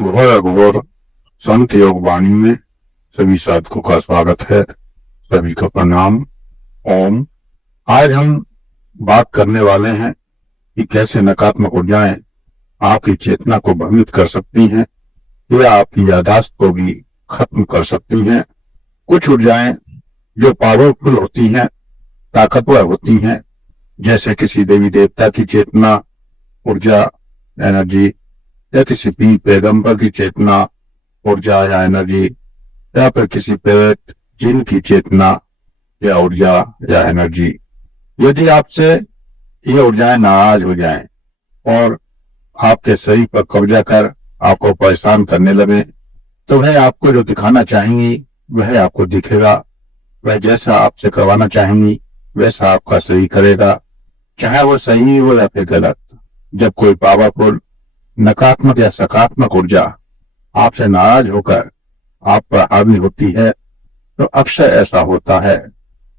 घोर अघोर संत योग वाणी में सभी साधकों का स्वागत है। सभी का प्रणाम। ओम। आज हम बात करने वाले हैं कि कैसे नकारात्मक ऊर्जाएं आपकी चेतना को भ्रमित कर सकती हैं या आपकी याददाश्त को भी खत्म कर सकती हैं। कुछ ऊर्जाएं जो पावरफुल होती हैं, ताकतवर होती हैं, जैसे किसी देवी देवता की चेतना, ऊर्जा, एनर्जी, या किसी पीर पैगंबर की चेतना, ऊर्जा या एनर्जी, या फिर किसी पेट जिन की चेतना या ऊर्जा या एनर्जी। यदि आपसे ये ऊर्जाएं नाराज हो जाएं और आपके शरीर पर कब्जा कर आपको परेशान करने लगे, तो वह आपको जो दिखाना चाहेंगी वह आपको दिखेगा। वह जैसा आपसे करवाना चाहेंगी वैसा आपका शरीर करेगा, चाहे वो सही हो या फिर गलत। जब कोई पावरफुल नकारात्मक या सकारात्मक ऊर्जा आपसे नाराज होकर आप पर हावी होती है, तो अक्सर ऐसा होता है,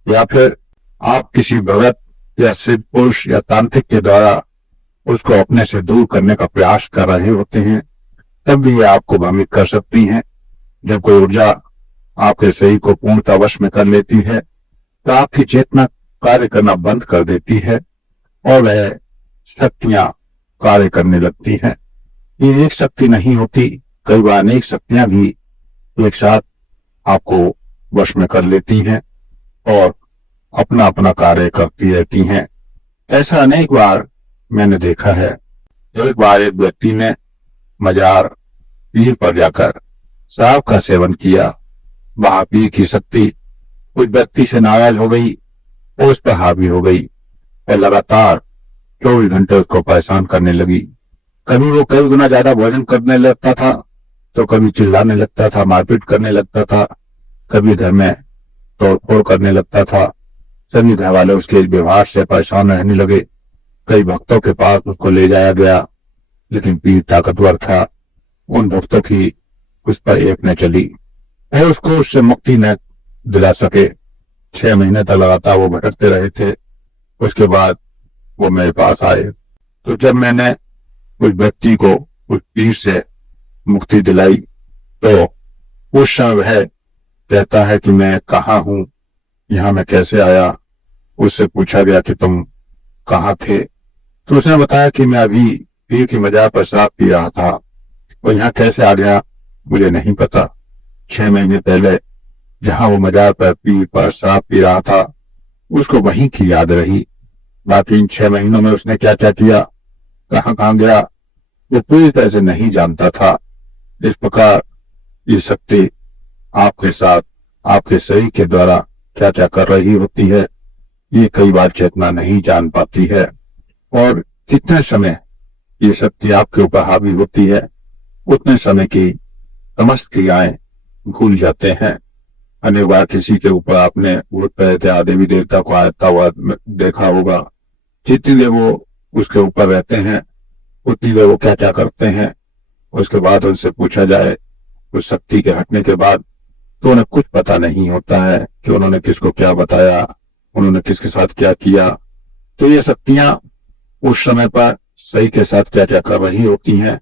या फिर आप किसी भगत या सिद्ध पुरुष या तांत्रिक के द्वारा उसको अपने से दूर करने का प्रयास कर रहे होते हैं, तब भी ये आपको भ्रमित कर सकती हैं। जब कोई ऊर्जा आपके शरीर को पूर्णतः वश में कर लेती है, तो आपकी चेतना कार्य करना बंद कर देती है और वह शक्तियां कार्य करने लगती हैं। ये एक शक्ति नहीं होती, कई बार अनेक शक्तियां भी एक साथ आपको वश में कर लेती हैं और अपना अपना कार्य करती रहती हैं। ऐसा अनेक बार मैंने देखा है। एक बार एक व्यक्ति ने मजार पीर पर जाकर शराब का सेवन किया। वहां पीर की शक्ति उस व्यक्ति से नाराज हो गई और उस पर हावी हो गई और लगातार 24 घंटे उसको परेशान करने लगी। कभी वो कई गुना ज्यादा भोजन करने लगता था, तो कभी चिल्लाने लगता था, मारपीट करने लगता था, कभी घर में तोड़फोड़ करने लगता था। सभी घर वाले उसके व्यवहार से परेशान रहने लगे। कई भक्तों के पास उसको ले जाया गया, लेकिन पीर ताकतवर था। उन भक्तों की उस पर एक न चली और उसको उससे मुक्ति न दिला सके। 6 महीने तक लगातार वो भटकते रहे थे। उसके बाद वो मेरे पास आए, तो जब मैंने उस व्यक्ति को उस पीर से मुक्ति दिलाई, तो उस समय वह कहता है कि मैं कहाँ हूं, यहाँ मैं कैसे आया। उससे पूछा गया कि तुम कहाँ थे, तो उसने बताया कि मैं अभी पीर की मजार पर शराब पी रहा था और यहाँ कैसे आ गया मुझे नहीं पता। 6 महीने पहले जहां वो मजार पर पीर पर शराब पी रहा था, उसको वहीं की याद रही। बाकी इन 6 महीनों में उसने क्या क्या किया, कहाँ कहाँ गया, वो पूरी तरह से नहीं जानता था। इस प्रकार ये शक्ति आपके साथ आपके शरीर के द्वारा क्या क्या कर रही होती है, ये कई बार चेतना नहीं जान पाती है। और जितने समय ये शक्ति आपके ऊपर हावी होती है, उतने समय की समस्त क्रियाएं भूल जाते हैं। अनेक बार किसी के ऊपर आपने भूत प्रेत या देवी देवता को आता हुआ देखा होगा। जितनी देर वो उसके ऊपर रहते हैं, उतनी देर वो क्या क्या करते हैं, उसके बाद उनसे पूछा जाए उस शक्ति के हटने के बाद, तो उन्हें कुछ पता नहीं होता है कि उन्होंने किसको क्या बताया, उन्होंने किसके साथ क्या किया। तो ये शक्तियां उस समय पर सही के साथ क्या क्या कर रही होती हैं,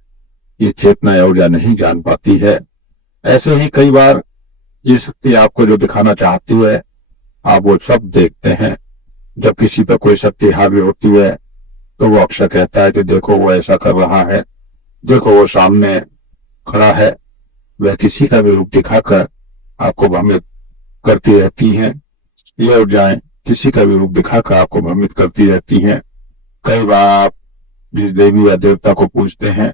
ये चेतना या ऊर्जा नहीं जान पाती है। ऐसे ही कई बार ये शक्ति आपको जो दिखाना चाहती है, आप वो सब देखते हैं। जब किसी पर कोई शक्ति हावी होती है, तो वो अक्सर कहता है कि देखो वो ऐसा कर रहा है, देखो वो सामने खड़ा है। वह किसी का भी रूप दिखाकर आपको भ्रमित करती रहती हैं। ये ऊर्जाएं किसी का भी रूप दिखाकर आपको भ्रमित करती रहती हैं। कई बार आप जिस देवी या देवता को पूजते हैं,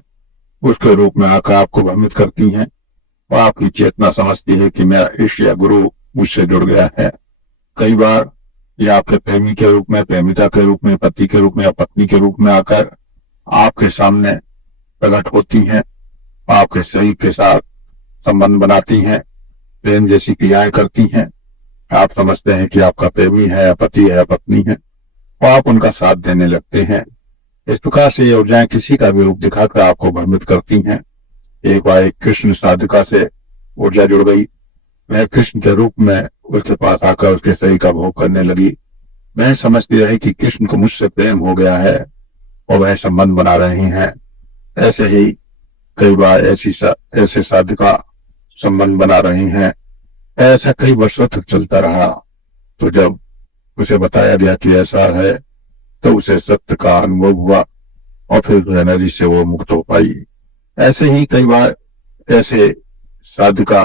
उसके रूप में आकर आपको भ्रमित करती हैं और आपकी चेतना समझती है कि मेरा ईश या गुरु मुझसे जुड़ गया है। कई बार ये आपके प्रेमी के रूप में, प्रेमिका के रूप में, पति के रूप में या पत्नी के रूप में आकर आपके सामने प्रकट होती हैं, आपके शरीर के साथ संबंध बनाती हैं, प्रेम जैसी क्रियाएं करती हैं। आप समझते हैं कि आपका प्रेमी है या पति है या पत्नी है और आप उनका साथ देने लगते हैं। इस प्रकार से ये ऊर्जाएं किसी का भी रूप दिखाकर आपको भ्रमित करती हैं। एक बार एक कृष्ण साधिका से ऊर्जा जुड़ गई। वह कृष्ण के रूप में उसके पास आकर उसके शरीर का भोग करने लगी। वह समझती रही कि कृष्ण को मुझसे प्रेम हो गया है और वह संबंध बना रहे हैं। ऐसे ही कई बार ऐसे साधका संबंध बना रहे हैं। ऐसा कई वर्षों तक चलता रहा। तो जब उसे बताया गया कि ऐसा है तो उसे सत्य का अनुभव हुआ और फिर एनर्जी से वो मुक्त हो पाई। ऐसे ही कई बार ऐसे साधका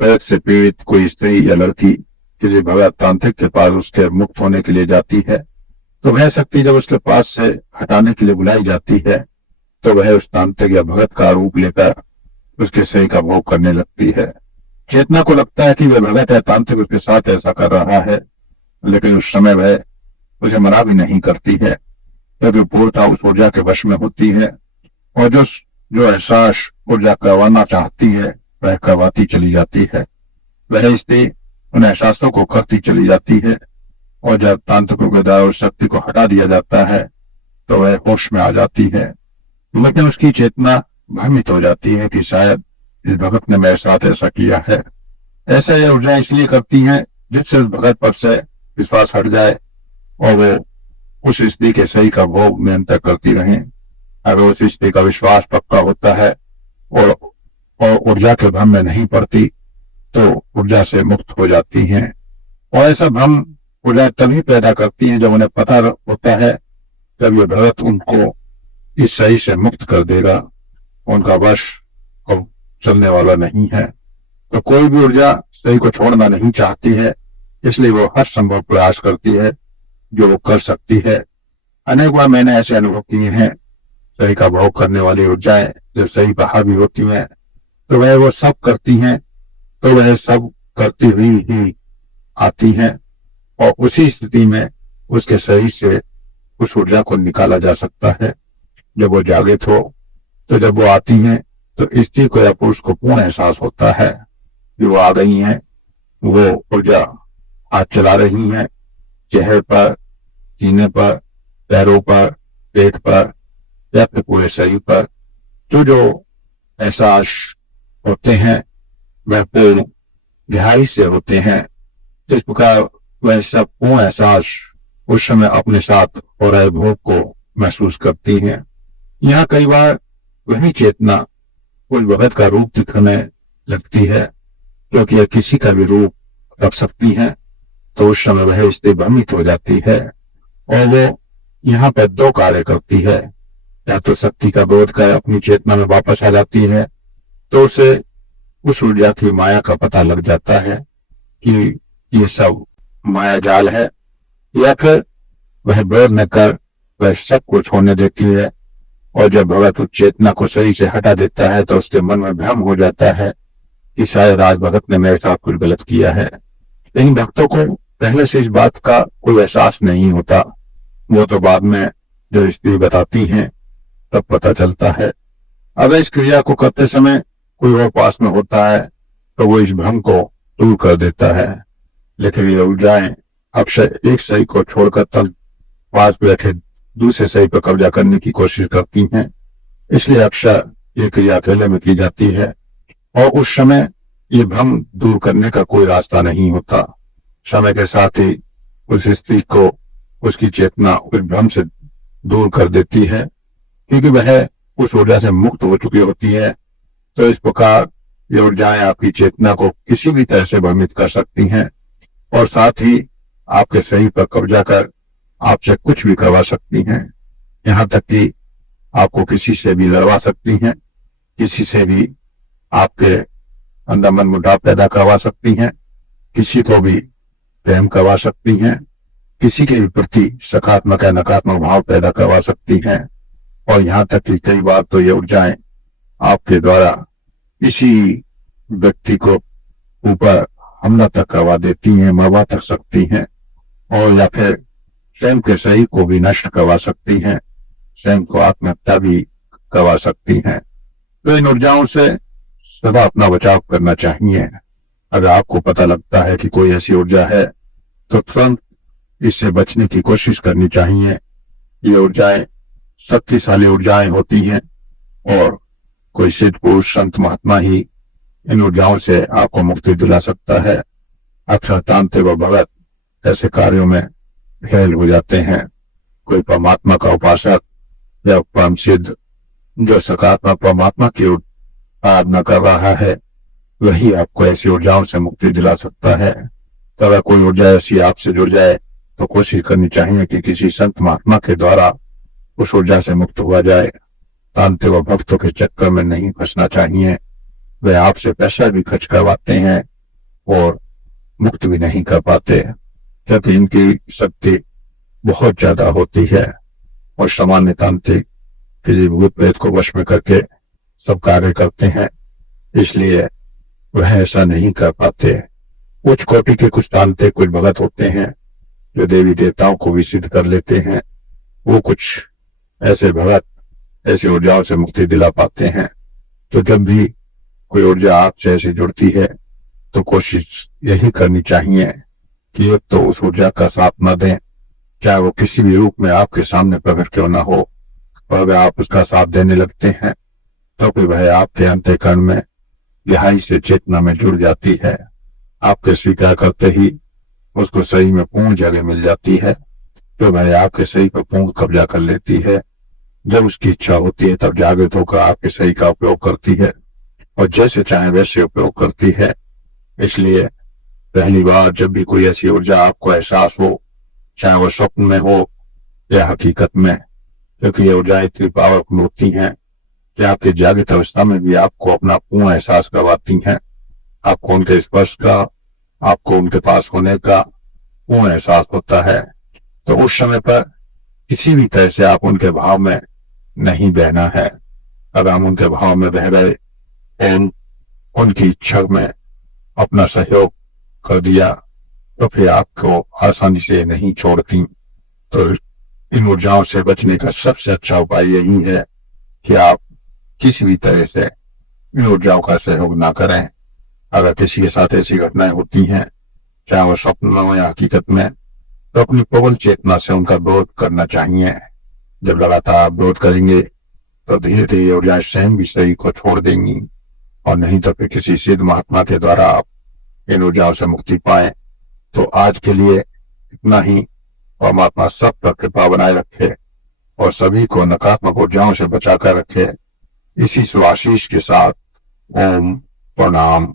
प्रेत से पीड़ित कोई स्त्री या लड़की किसी भगत तांत्रिक के पास उसके मुक्त होने के लिए जाती है, तो वह शक्ति जब उसके पास से हटाने के लिए बुलाई जाती है तो वह उस तांत्रिक या भगत का रूप लेकर उसके शरीर का भोग करने लगती है। चेतना को लगता है कि वह भगत है, तांत्रिक उसके साथ ऐसा कर रहा है, लेकिन उस समय वह उसे मना भी नहीं करती है क्योंकि पूर्णता उस ऊर्जा के वश में होती है और जो एहसास ऊर्जा करवाना चाहती है वह करवाती चली जाती है। वह स्त्री उन एहसासों को करती चली जाती है और जब तांत्रिकों के द्वारा उस शक्ति को हटा दिया जाता है तो वह होश में आ जाती है, लेकिन उसकी चेतना भ्रमित हो जाती है कि शायद इस भगत ने मेरे साथ ऐसा किया है। ऐसा यह ऊर्जा इसलिए करती है जिससे उस भगत पर से विश्वास हट जाए और वो उस स्त्री के सही का भोग निरंतर करती रहे। अगर उस स्त्री का विश्वास पक्का होता है और ऊर्जा के भ्रम में नहीं पड़ती तो ऊर्जा से मुक्त हो जाती हैं। और ऐसा भ्रम ऊर्जा तभी पैदा करती है जब उन्हें पता होता है जब ये भगत उनको इस सही से मुक्त कर देगा, उनका वश अब चलने वाला नहीं है। तो कोई भी ऊर्जा सही को छोड़ना नहीं चाहती है, इसलिए वो हर संभव प्रयास करती है जो वो कर सकती है। अनेक बार मैंने ऐसे अनुभव किए हैं, सही का भोग करने वाली ऊर्जाएं जब सही पर हावी होती हैं तो वह वो सब करती हैं, तो वह सब करती हुई ही आती हैं और उसी स्थिति में उसके शरीर से उस ऊर्जा को निकाला जा सकता है। जब वो जागृत हो तो जब वो आती हैं तो स्त्री को या पुरुष को पूर्ण एहसास होता है कि वो आ गई हैं। वो ऊर्जा हाथ चला रही हैं चेहरे पर, सीने पर, पैरों पर, पेट पर या फिर पूरे शरीर पर। तो जो एहसास होते हैं वह पूर्ण गहराई से होते हैं। इस प्रकार वह सब पूर्ण एहसास उस समय अपने साथ हो रहे भोग को महसूस करती हैं। यहाँ कई बार वही चेतना उस भगत का रूप दिखने लगती है, क्योंकि यह किसी का भी रूप रख सकती है। तो उस समय वह स्त्री भ्रमित हो जाती है और वो यहाँ पर दो कार्य करती है। या तो शक्ति का बोध कर अपनी चेतना में वापस आ जाती है तो उसे उस ऊर्जा की माया का पता लग जाता है कि ये सब माया जाल है, या फिर वह बोध न कर वह सब को छोड़ने देती है। और जब भगत उस चेतना को सही से हटा देता है तो उसके मन में भ्रम हो जाता है कि शायद आज भगत ने मेरे साथ कुछ गलत किया है। लेकिन भक्तों को पहले से इस बात का कोई एहसास नहीं होता, वो तो बाद में जो स्त्री बताती हैं तब पता चलता है। अगर इस क्रिया को करते समय कोई और पास में होता है तो वो इस भ्रम को दूर कर देता है, लेकिन ये ऊर्जाएं अक्सर एक सही को छोड़कर तब पास बैठे दूसरे सही पर कब्जा करने की कोशिश करती हैं। इसलिए अक्सर ये क्रिया अकेले में की जाती है और उस समय ये भ्रम दूर करने का कोई रास्ता नहीं होता। समय के साथ ही उस स्त्री को उसकी चेतना उस भ्रम से दूर कर देती है, क्योंकि वह उस ऊर्जा से मुक्त हो चुकी होती है। तो इस प्रकार ये ऊर्जाएं आपकी चेतना को किसी भी तरह से भ्रमित कर सकती हैं और साथ ही आपके शरीर पर कब्जा कर आपसे कुछ भी करवा सकती हैं। यहाँ तक कि आपको किसी से भी लड़वा सकती हैं, किसी से भी आपके अंदर मन मुटाव पैदा करवा सकती हैं, किसी को भी प्रेम करवा सकती हैं, किसी के भी प्रति सकारात्मक या नकारात्मक भाव पैदा करवा सकती हैं। और यहाँ तक कि कई बार तो ये ऊर्जाएं आपके द्वारा इसी व्यक्ति को ऊपर हमला तक करवा देती हैं, मरवा तक सकती हैं, और या फिर स्वयं के शरीर को भी नष्ट करवा सकती हैं, स्वयं को आत्महत्या भी करवा सकती हैं। तो इन ऊर्जाओं से सदा अपना बचाव करना चाहिए। अगर आपको पता लगता है कि कोई ऐसी ऊर्जा है तो तुरंत इससे बचने की कोशिश करनी चाहिए। ये ऊर्जाएं शक्तिशाली ऊर्जाएं होती हैं और कोई सिद्ध पुरुष संत महात्मा ही इन ऊर्जाओं से आपको मुक्ति दिला सकता है। अक्सर तांत्रिक व भगत ऐसे कार्यों में फेल हो जाते हैं। कोई परमात्मा का उपासक या परम सिद्ध जो सकारात्मक परमात्मा की आराधना कर रहा है वही आपको ऐसी ऊर्जाओं से मुक्ति दिला सकता है। तो अगर कोई ऊर्जा ऐसी आपसे जुड़ जाए तो कोशिश करनी चाहिए कि किसी संत महात्मा के द्वारा उस ऊर्जा से मुक्त हुआ जाए। तांत्रिक व भक्तों के चक्कर में नहीं फंसना चाहिए। वे आपसे पैसा भी खर्च करवाते हैं और मुक्त भी नहीं कर पाते, क्योंकि इनकी शक्ति बहुत ज्यादा होती है और सामान्य तांत्रिक किसी भूत प्रेत को वश में करके सब कार्य करते हैं, इसलिए वह ऐसा नहीं कर पाते। उच्च कोटि के कुछ तांत्रिक, कुछ भगत होते हैं जो देवी देवताओं को भी सिद्ध कर लेते हैं। वो कुछ ऐसे भगत ऐसी ऊर्जाओं से मुक्ति दिला पाते हैं। तो जब भी कोई ऊर्जा आपसे ऐसी जुड़ती है तो कोशिश यही करनी चाहिए कि एक तो उस ऊर्जा का साथ न दें, चाहे वो किसी भी रूप में आपके सामने प्रकट क्यों न हो। और अगर आप उसका साथ देने लगते हैं तो फिर वह आपके अंतःकरण में गहराई से चेतना में जुड़ जाती है। आपके स्वीकार करते ही उसको सही में पूर्ण जगह मिल जाती है, तो वह आपके सही पर पूर्ण कब्जा कर लेती है। जब उसकी इच्छा होती है तब जागृत होकर आपके सही का उपयोग करती है और जैसे चाहे वैसे उपयोग करती है। इसलिए पहली बार जब भी कोई ऐसी ऊर्जा आपको एहसास हो, चाहे वो स्वप्न में हो या हकीकत में, क्योंकि ये ऊर्जा इतनी पावरफुल होती हैं कि आपकी जागृत अवस्था में भी आपको अपना पूर्ण एहसास करवाती हैं। आपको उनके स्पर्श का, आपको उनके पास होने का पूर्ण एहसास होता है। तो उस समय पर किसी भी तरह से आप उनके भाव में नहीं बहना है। अगर हम उनके भाव में बह गए और उनकी इच्छा में अपना सहयोग कर दिया तो फिर आपको आसानी से नहीं छोड़ती। तो इन ऊर्जाओं से बचने का सबसे अच्छा उपाय यही है कि आप किसी भी तरह से इन ऊर्जाओं का सहयोग ना करें। अगर किसी के साथ ऐसी घटनाएं होती हैं, चाहे वो स्वप्न में हो या हकीकत में, तो अपनी प्रबल चेतना से उनका विरोध करना चाहिए। जब लगातार आप विरोध करेंगे तो धीरे धीरे ऊर्जाएं स्वयं भी शरीर को छोड़ देंगी, और नहीं तो फिर किसी सिद्ध महात्मा के द्वारा आप इन ऊर्जाओं से मुक्ति पाए। तो आज के लिए इतना ही। परमात्मा सब पर कृपा बनाए रखे और सभी को नकारात्मक ऊर्जाओं से बचाकर रखे। इसी शुभाशीष के साथ ओम प्रणाम।